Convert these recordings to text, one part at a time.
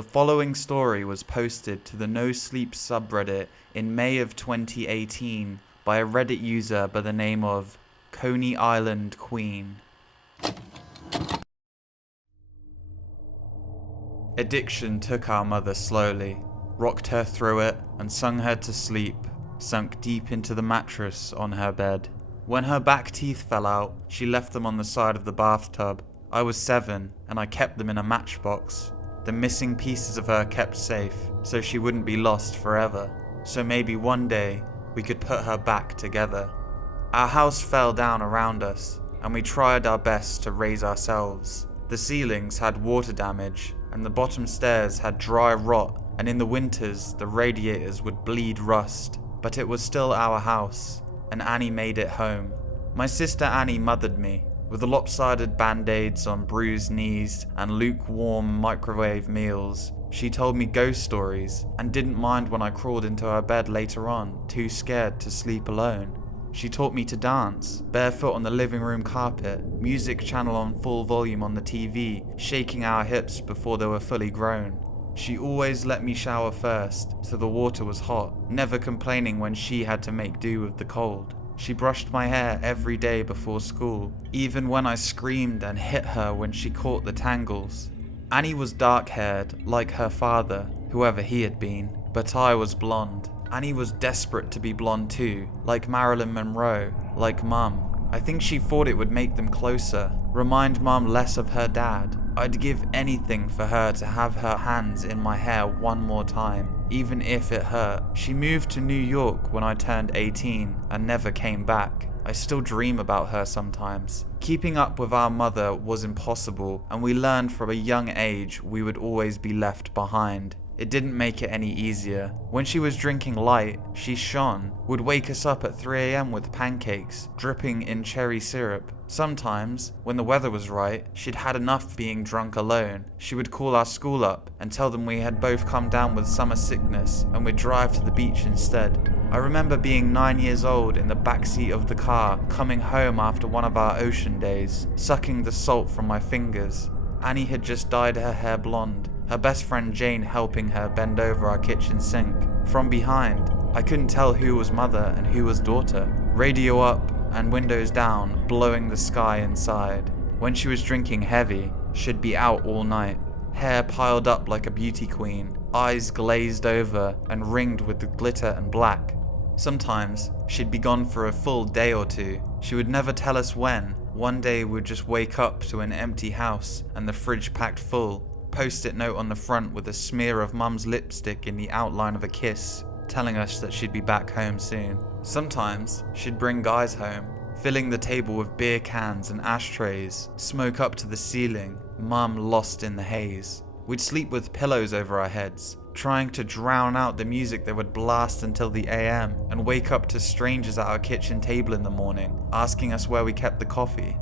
The following story was posted to the No Sleep subreddit in May of 2018 by a Reddit user by the name of Coney-IslandQueen. Addiction took our mother slowly, rocked her through it, and sung her to sleep, sunk deep into the mattress on her bed. When her back teeth fell out, she left them on the side of the bathtub. I was 7, and I kept them in a matchbox. The missing pieces of her kept safe, so she wouldn't be lost forever. So maybe one day, we could put her back together. Our house fell down around us, and we tried our best to raise ourselves. The ceilings had water damage, and the bottom stairs had dry rot, and in the winters, the radiators would bleed rust. But it was still our house, and Annie made it home. My sister Annie mothered me, with lopsided band-aids on bruised knees and lukewarm microwave meals. She told me ghost stories, and didn't mind when I crawled into her bed later on, too scared to sleep alone. She taught me to dance, barefoot on the living room carpet, music channel on full volume on the TV, shaking our hips before they were fully grown. She always let me shower first, so the water was hot, never complaining when she had to make do with the cold. She brushed my hair every day before school, even when I screamed and hit her when she caught the tangles. Annie was dark-haired, like her father, whoever he had been, but I was blonde. Annie was desperate to be blonde too, like Marilyn Monroe, like Mum. I think she thought it would make them closer, remind Mum less of her dad. I'd give anything for her to have her hands in my hair one more time, even if it hurt. She moved to New York when I turned 18 and never came back. I still dream about her sometimes. Keeping up with our mother was impossible, and we learned from a young age we would always be left behind. It didn't make it any easier. When she was drinking light, she shone, would wake us up at 3 a.m. with pancakes, dripping in cherry syrup. Sometimes, when the weather was right, she'd had enough being drunk alone. She would call our school up and tell them we had both come down with summer sickness and we'd drive to the beach instead. I remember being 9 years old in the backseat of the car, coming home after one of our ocean days, sucking the salt from my fingers. Annie had just dyed her hair blonde, her best friend Jane helping her bend over our kitchen sink. From behind, I couldn't tell who was mother and who was daughter. Radio up and windows down, blowing the sky inside. When she was drinking heavy, she'd be out all night. Hair piled up like a beauty queen, eyes glazed over and ringed with the glitter and black. Sometimes, she'd be gone for a full day or two. She would never tell us when. One day we'd just wake up to an empty house and the fridge packed full. Post-it note on the front with a smear of Mum's lipstick in the outline of a kiss, telling us that she'd be back home soon. Sometimes, she'd bring guys home, filling the table with beer cans and ashtrays, smoke up to the ceiling, Mum lost in the haze. We'd sleep with pillows over our heads, trying to drown out the music that would blast until the AM, and wake up to strangers at our kitchen table in the morning, asking us where we kept the coffee.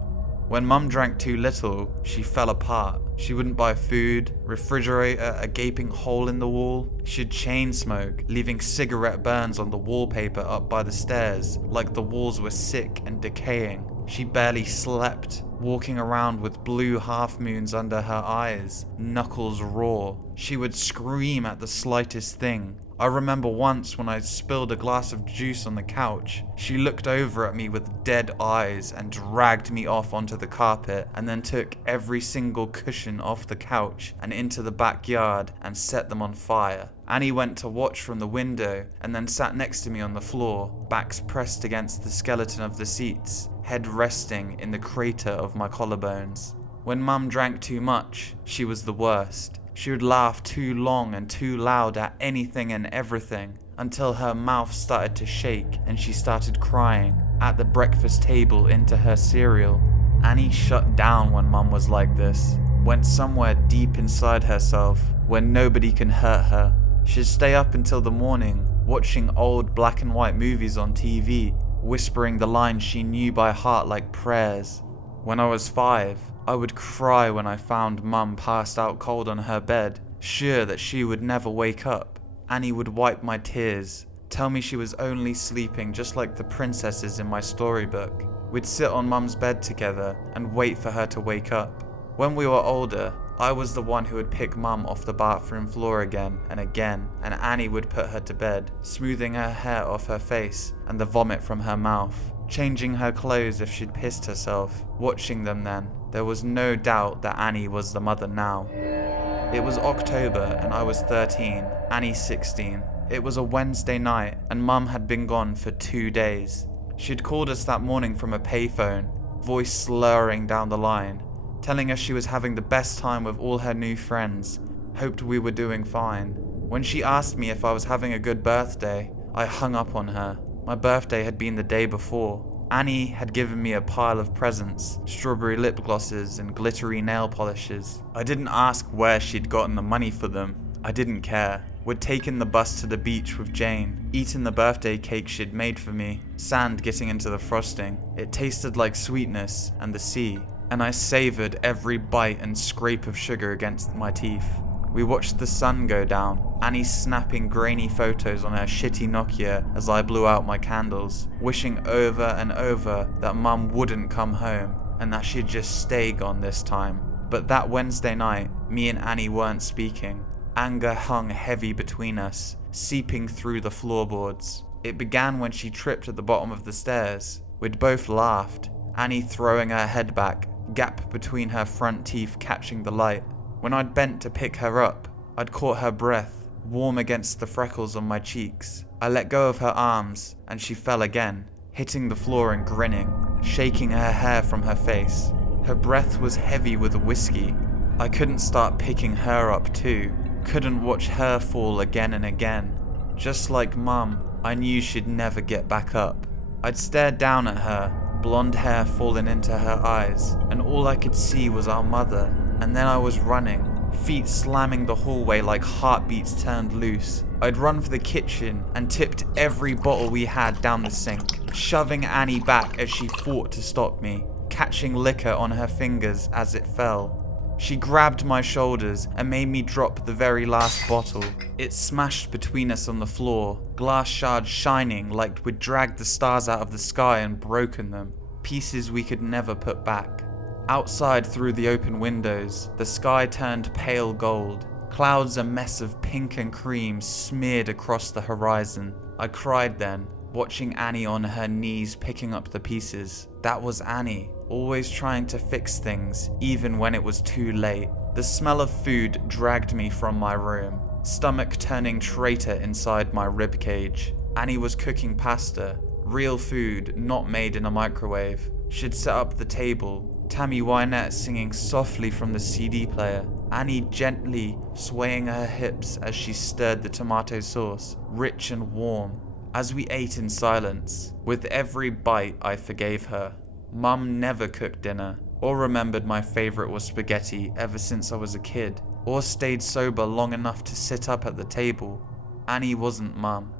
When Mum drank too little, she fell apart. She wouldn't buy food, refrigerator a gaping hole in the wall. She'd chain smoke, leaving cigarette burns on the wallpaper up by the stairs, like the walls were sick and decaying. She barely slept, walking around with blue half-moons under her eyes, knuckles raw. She would scream at the slightest thing. I remember once when I spilled a glass of juice on the couch, she looked over at me with dead eyes and dragged me off onto the carpet, and then took every single cushion off the couch and into the backyard and set them on fire. Annie went to watch from the window and then sat next to me on the floor, backs pressed against the skeleton of the seats, head resting in the crater of my collarbones. When Mum drank too much, she was the worst. She would laugh too long and too loud at anything and everything, until her mouth started to shake and she started crying at the breakfast table into her cereal. Annie shut down when Mum was like this, went somewhere deep inside herself where nobody can hurt her. She'd stay up until the morning, watching old black and white movies on TV, whispering the lines she knew by heart like prayers. When I was 5, I would cry when I found Mum passed out cold on her bed, sure that she would never wake up. Annie would wipe my tears, tell me she was only sleeping just like the princesses in my storybook. We'd sit on Mum's bed together and wait for her to wake up. When we were older, I was the one who would pick Mum off the bathroom floor again, and Annie would put her to bed, smoothing her hair off her face and the vomit from her mouth, changing her clothes if she'd pissed herself. Watching them then, there was no doubt that Annie was the mother now. It was October and I was 13, Annie 16. It was a Wednesday night and Mum had been gone for 2 days. She'd called us that morning from a payphone, voice slurring down the line, telling us she was having the best time with all her new friends, hoped we were doing fine. When she asked me if I was having a good birthday, I hung up on her. My birthday had been the day before. Annie had given me a pile of presents, strawberry lip glosses and glittery nail polishes. I didn't ask where she'd gotten the money for them. I didn't care. We'd taken the bus to the beach with Jane, eaten the birthday cake she'd made for me, sand getting into the frosting. It tasted like sweetness and the sea, and I savoured every bite and scrape of sugar against my teeth. We watched the sun go down, Annie snapping grainy photos on her shitty Nokia as I blew out my candles, wishing over and over that Mum wouldn't come home and that she'd just stay gone this time. But that Wednesday night, me and Annie weren't speaking. Anger hung heavy between us, seeping through the floorboards. It began when she tripped at the bottom of the stairs. We'd both laughed, Annie throwing her head back, gap between her front teeth catching the light. When I'd bent to pick her up, I'd caught her breath, warm against the freckles on my cheeks. I let go of her arms, and she fell again, hitting the floor and grinning, shaking her hair from her face. Her breath was heavy with whiskey. I couldn't start picking her up too, couldn't watch her fall again and again. Just like Mum, I knew she'd never get back up. I'd stared down at her, blonde hair falling into her eyes, and all I could see was our mother. And then I was running, feet slamming the hallway like heartbeats turned loose. I'd run for the kitchen and tipped every bottle we had down the sink, shoving Annie back as she fought to stop me, catching liquor on her fingers as it fell. She grabbed my shoulders and made me drop the very last bottle. It smashed between us on the floor, glass shards shining like we'd dragged the stars out of the sky and broken them, pieces we could never put back. Outside through the open windows, the sky turned pale gold, clouds a mess of pink and cream smeared across the horizon. I cried then, watching Annie on her knees picking up the pieces. That was Annie, always trying to fix things, even when it was too late. The smell of food dragged me from my room, stomach turning traitor inside my ribcage. Annie was cooking pasta, real food, not made in a microwave. She'd set up the table, Tammy Wynette singing softly from the CD player, Annie gently swaying her hips as she stirred the tomato sauce, rich and warm. As we ate in silence, with every bite I forgave her. Mum never cooked dinner, or remembered my favourite was spaghetti ever since I was a kid, or stayed sober long enough to sit up at the table. Annie wasn't Mum.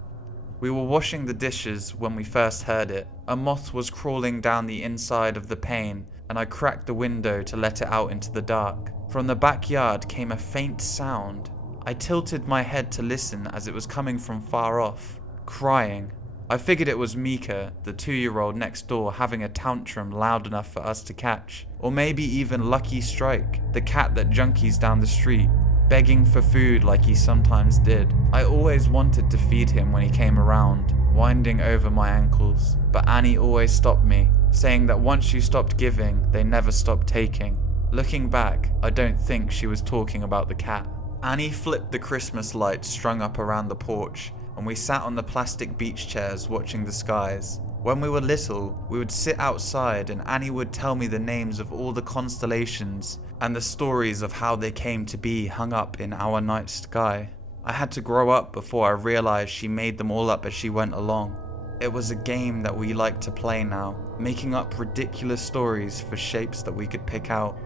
We were washing the dishes when we first heard it. A moth was crawling down the inside of the pane, and I cracked the window to let it out into the dark. From the backyard came a faint sound. I tilted my head to listen as it was coming from far off, crying. I figured it was Mika, the 2-year-old next door, having a tantrum loud enough for us to catch. Or maybe even Lucky Strike, the cat that junkies down the street, begging for food like he sometimes did. I always wanted to feed him when he came around, winding over my ankles. But Annie always stopped me, saying that once you stopped giving, they never stopped taking. Looking back, I don't think she was talking about the cat. Annie flipped the Christmas lights strung up around the porch, and we sat on the plastic beach chairs watching the skies. When we were little, we would sit outside and Annie would tell me the names of all the constellations and the stories of how they came to be hung up in our night sky. I had to grow up before I realized she made them all up as she went along. It was a game that we liked to play now, making up ridiculous stories for shapes that we could pick out.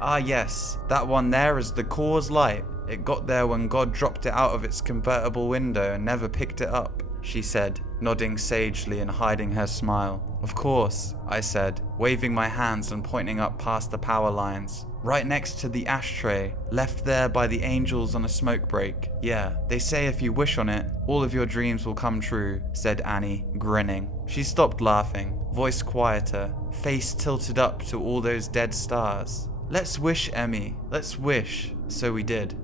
Ah yes, that one there is the Coors Light. It got there when God dropped it out of its convertible window and never picked it up, she said, nodding sagely and hiding her smile. Of course, I said, waving my hands and pointing up past the power lines. Right next to the ashtray, left there by the angels on a smoke break. Yeah, they say if you wish on it, all of your dreams will come true, said Annie, grinning. She stopped laughing, voice quieter, face tilted up to all those dead stars. "Let's wish, Emmy, let's wish." So we did.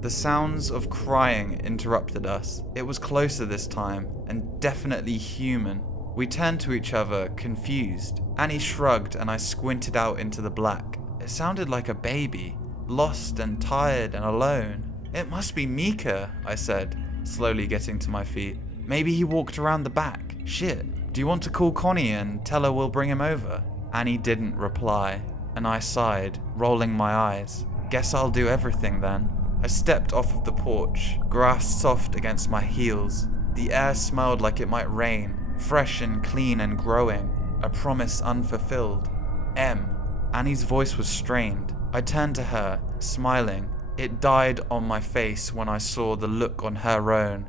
The sounds of crying interrupted us. It was closer this time, and definitely human. We turned to each other, confused. Annie shrugged and I squinted out into the black. It sounded like a baby, lost and tired and alone. "It must be Mika," I said, slowly getting to my feet. "Maybe he walked around the back. Shit. Do you want to call Connie and tell her we'll bring him over?" Annie didn't reply, and I sighed, rolling my eyes. Guess I'll do everything then. I stepped off of the porch, grass soft against my heels. The air smelled like it might rain, fresh and clean and growing, a promise unfulfilled. Annie's voice was strained. I turned to her, smiling. It died on my face when I saw the look on her own.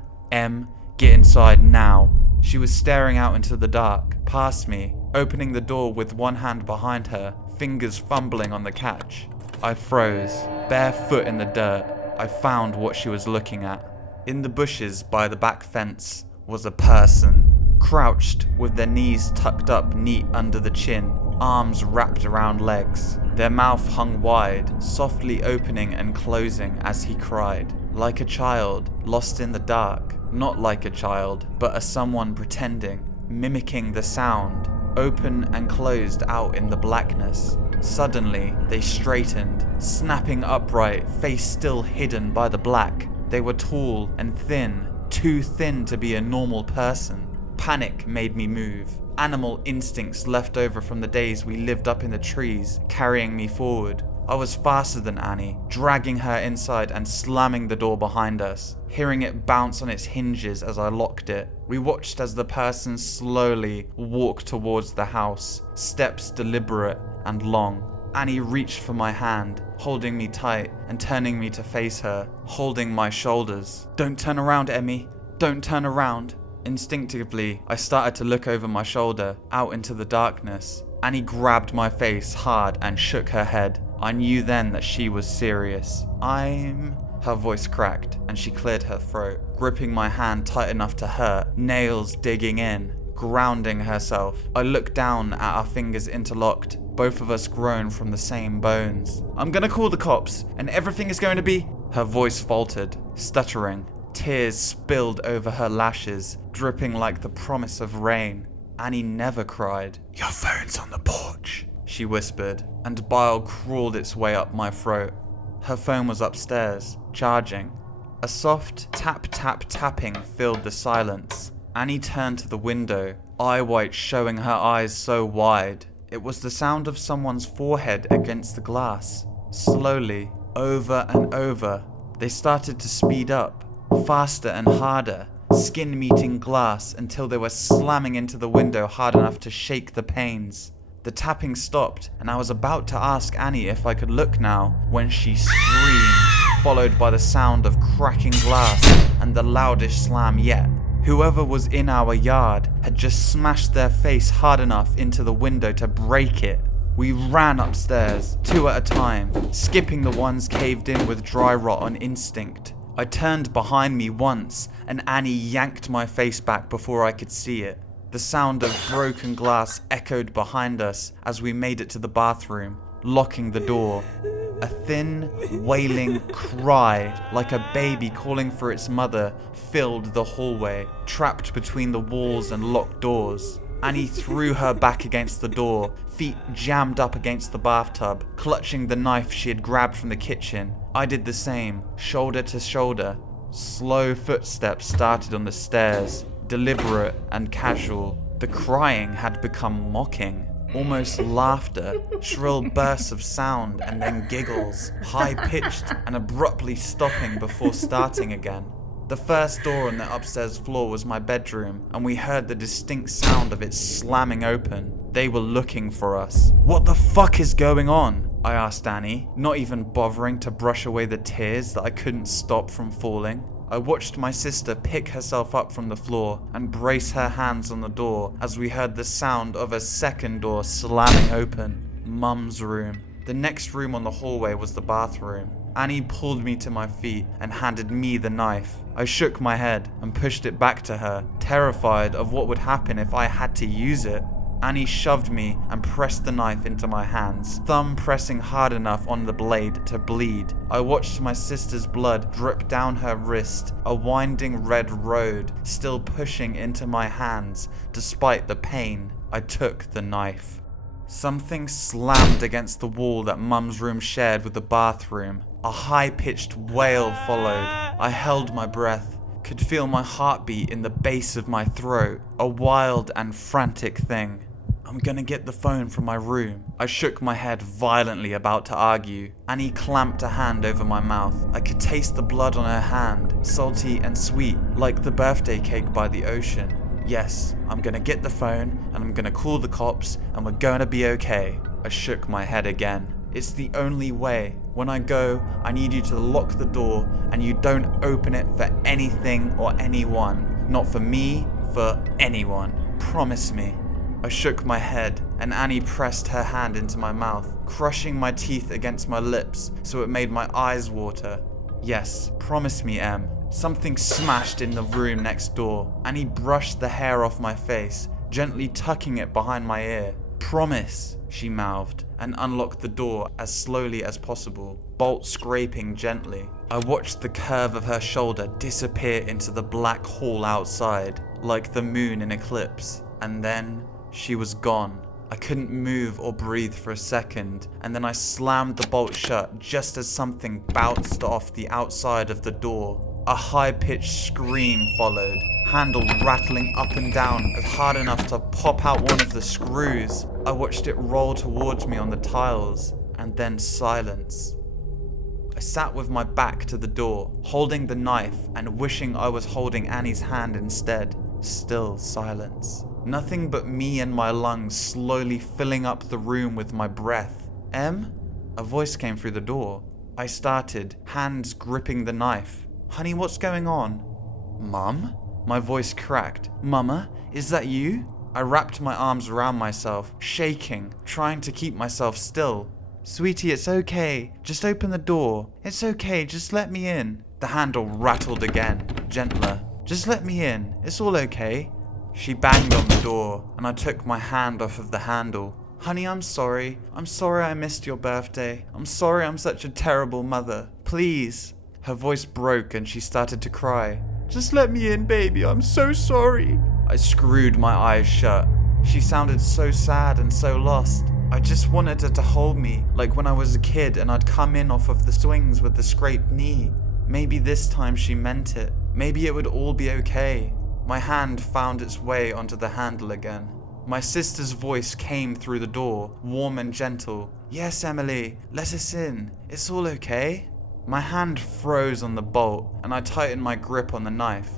Get inside now." She was staring out into the dark, past me, opening the door with one hand behind her, fingers fumbling on the catch. I froze, bare foot in the dirt. I found what she was looking at. In the bushes by the back fence was a person, crouched with their knees tucked up neat under the chin, arms wrapped around legs. Their mouth hung wide, softly opening and closing as he cried. Like a child, lost in the dark. Not like a child, but a someone pretending, mimicking the sound, open and closed out in the blackness. Suddenly, they straightened, snapping upright, face still hidden by the black. They were tall and thin, too thin to be a normal person. Panic made me move. Animal instincts left over from the days we lived up in the trees, carrying me forward. I was faster than Annie, dragging her inside and slamming the door behind us, hearing it bounce on its hinges as I locked it. We watched as the person slowly walked towards the house, steps deliberate and long. Annie reached for my hand, holding me tight and turning me to face her, holding my shoulders. "Don't turn around, Emmy. Don't turn around." Instinctively, I started to look over my shoulder, out into the darkness. Annie grabbed my face hard and shook her head. I knew then that she was serious. Her voice cracked, and she cleared her throat, gripping my hand tight enough to hurt, nails digging in, grounding herself. I looked down at our fingers interlocked, both of us grown from the same bones. "I'm gonna call the cops, and everything is going to be..." Her voice faltered, stuttering. Tears spilled over her lashes, dripping like the promise of rain. Annie never cried. "Your phone's on the porch," she whispered, and bile crawled its way up my throat. Her phone was upstairs, charging. A soft tapping filled the silence. Annie turned to the window, eye white showing her eyes so wide. It was the sound of someone's forehead against the glass. Slowly, over and over, they started to speed up, faster and harder, skin meeting glass until they were slamming into the window hard enough to shake the panes. The tapping stopped, and I was about to ask Annie if I could look now, when she screamed, followed by the sound of cracking glass and the loudest slam yet. Whoever was in our yard had just smashed their face hard enough into the window to break it. We ran upstairs, two at a time, skipping the ones caved in with dry rot on instinct. I turned behind me once, and Annie yanked my face back before I could see it. The sound of broken glass echoed behind us as we made it to the bathroom, locking the door. A thin, wailing cry, like a baby calling for its mother, filled the hallway, trapped between the walls and locked doors. Annie threw her back against the door, feet jammed up against the bathtub, clutching the knife she had grabbed from the kitchen. I did the same, shoulder to shoulder. Slow footsteps started on the stairs, deliberate and casual. The crying had become mocking, almost laughter, shrill bursts of sound and then giggles, high-pitched and abruptly stopping before starting again. The first door on the upstairs floor was my bedroom, and we heard the distinct sound of it slamming open. They were looking for us. "What the fuck is going on?" I asked Annie, not even bothering to brush away the tears that I couldn't stop from falling. I watched my sister pick herself up from the floor and brace her hands on the door as we heard the sound of a second door slamming open. Mum's room. The next room on the hallway was the bathroom. Annie pulled me to my feet and handed me the knife. I shook my head and pushed it back to her, terrified of what would happen if I had to use it. Annie shoved me and pressed the knife into my hands, thumb pressing hard enough on the blade to bleed. I watched my sister's blood drip down her wrist, a winding red road still pushing into my hands despite the pain. I took the knife. Something slammed against the wall that Mum's room shared with the bathroom. A high-pitched wail followed. I held my breath, could feel my heartbeat in the base of my throat, a wild and frantic thing. I'm gonna get the phone from my room. I shook my head violently, about to argue. Annie clamped a hand over my mouth. I could taste the blood on her hand, salty and sweet, like the birthday cake by the ocean. Yes, I'm gonna get the phone, and I'm gonna call the cops, and we're gonna be okay. I shook my head again. It's the only way. When I go, I need you to lock the door, and you don't open it for anything or anyone. Not for me, for anyone. Promise me. I shook my head, and Annie pressed her hand into my mouth, crushing my teeth against my lips so it made my eyes water. Yes, promise me, Em. Something smashed in the room next door. Annie brushed the hair off my face, gently tucking it behind my ear. Promise, she mouthed, and unlocked the door as slowly as possible, bolt scraping gently. I watched the curve of her shoulder disappear into the black hall outside, like the moon in eclipse, and then she was gone. I couldn't move or breathe for a second, and then I slammed the bolt shut just as something bounced off the outside of the door. A high-pitched scream followed, handle rattling up and down as hard enough to pop out one of the screws. I watched it roll towards me on the tiles, and then silence. I sat with my back to the door, holding the knife and wishing I was holding Annie's hand instead. Still silence. Nothing but me and my lungs slowly filling up the room with my breath. Em? A voice came through the door. I started, hands gripping the knife. Honey, what's going on? Mum? My voice cracked. Mama, is that you? I wrapped my arms around myself, shaking, trying to keep myself still. Sweetie, it's okay. Just open the door. It's okay, just let me in. The handle rattled again, gentler. Just let me in. It's all okay. She banged on the door, and I took my hand off of the handle. Honey, I'm sorry. I'm sorry I missed your birthday. I'm sorry I'm such a terrible mother. Please. Her voice broke and she started to cry. Just let me in, baby. I'm so sorry. I screwed my eyes shut. She sounded so sad and so lost. I just wanted her to hold me, like when I was a kid and I'd come in off of the swings with the scraped knee. Maybe this time she meant it. Maybe it would all be okay. My hand found its way onto the handle again. My sister's voice came through the door, warm and gentle. Yes, Emily, let us in. It's all okay. My hand froze on the bolt, and I tightened my grip on the knife.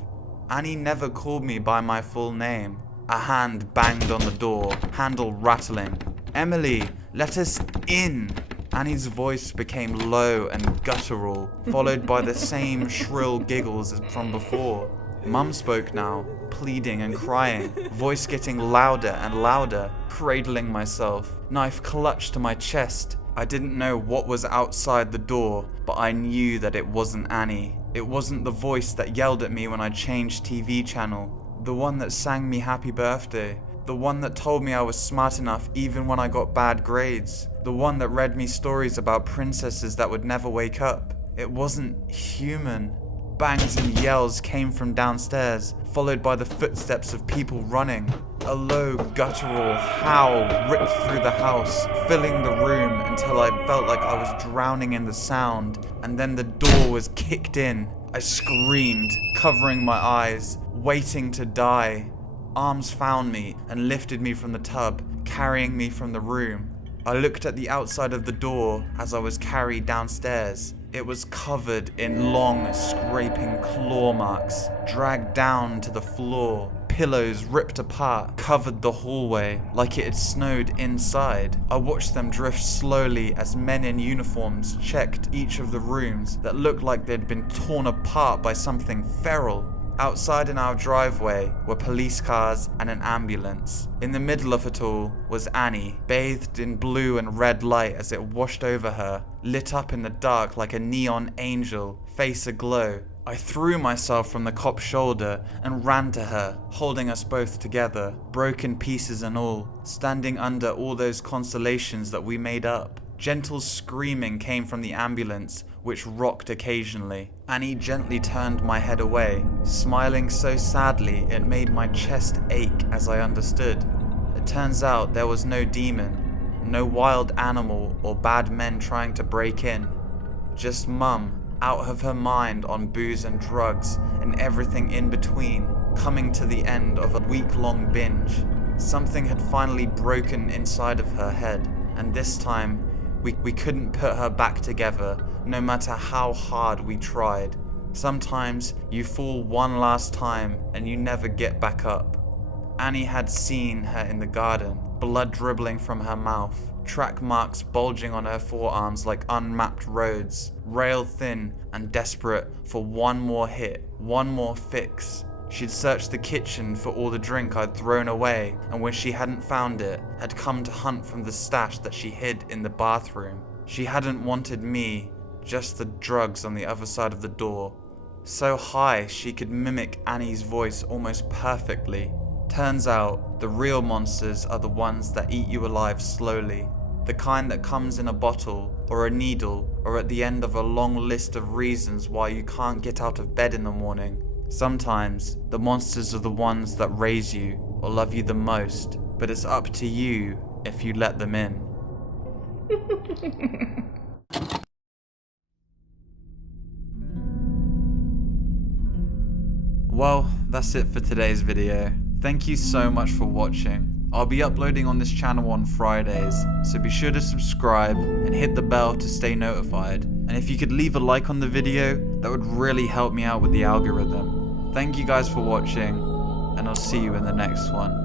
Annie never called me by my full name. A hand banged on the door, handle rattling. Emily, let us in. Annie's voice became low and guttural, followed by the same shrill giggles as from before. Mum spoke now, pleading and crying, voice getting louder and louder, cradling myself, knife clutched to my chest. I didn't know what was outside the door, but I knew that it wasn't Annie. It wasn't the voice that yelled at me when I changed TV channel, the one that sang me happy birthday, the one that told me I was smart enough even when I got bad grades, the one that read me stories about princesses that would never wake up. It wasn't human. Bangs and yells came from downstairs, followed by the footsteps of people running. A low, guttural howl ripped through the house, filling the room until I felt like I was drowning in the sound, and then the door was kicked in. I screamed, covering my eyes, waiting to die. Arms found me and lifted me from the tub, carrying me from the room. I looked at the outside of the door as I was carried downstairs. It was covered in long, scraping claw marks, dragged down to the floor. Pillows ripped apart covered the hallway like it had snowed inside. I watched them drift slowly as men in uniforms checked each of the rooms that looked like they'd been torn apart by something feral. Outside in our driveway were police cars and an ambulance. In the middle of it all was Annie, bathed in blue and red light as it washed over her, lit up in the dark like a neon angel, face aglow. I threw myself from the cop's shoulder and ran to her, holding us both together, broken pieces and all, standing under all those constellations that we made up. Gentle screaming came from the ambulance, which rocked occasionally. Annie gently turned my head away, smiling so sadly it made my chest ache as I understood. It turns out there was no demon, no wild animal or bad men trying to break in. Just Mum, out of her mind on booze and drugs and everything in between, coming to the end of a week-long binge. Something had finally broken inside of her head, and this time we couldn't put her back together, no matter how hard we tried. Sometimes you fall one last time and you never get back up. Annie had seen her in the garden, blood dribbling from her mouth, track marks bulging on her forearms like unmapped roads, rail thin and desperate for one more hit, one more fix. She'd searched the kitchen for all the drink I'd thrown away, and when she hadn't found it, had come to hunt from the stash that she hid in the bathroom. She hadn't wanted me, just the drugs on the other side of the door. So high she could mimic Annie's voice almost perfectly. Turns out, the real monsters are the ones that eat you alive slowly. The kind that comes in a bottle, or a needle, or at the end of a long list of reasons why you can't get out of bed in the morning. Sometimes, the monsters are the ones that raise you, or love you the most, but it's up to you if you let them in. Well, that's it for today's video. Thank you so much for watching. I'll be uploading on this channel on Fridays, so be sure to subscribe and hit the bell to stay notified. And if you could leave a like on the video, that would really help me out with the algorithm. Thank you guys for watching, and I'll see you in the next one.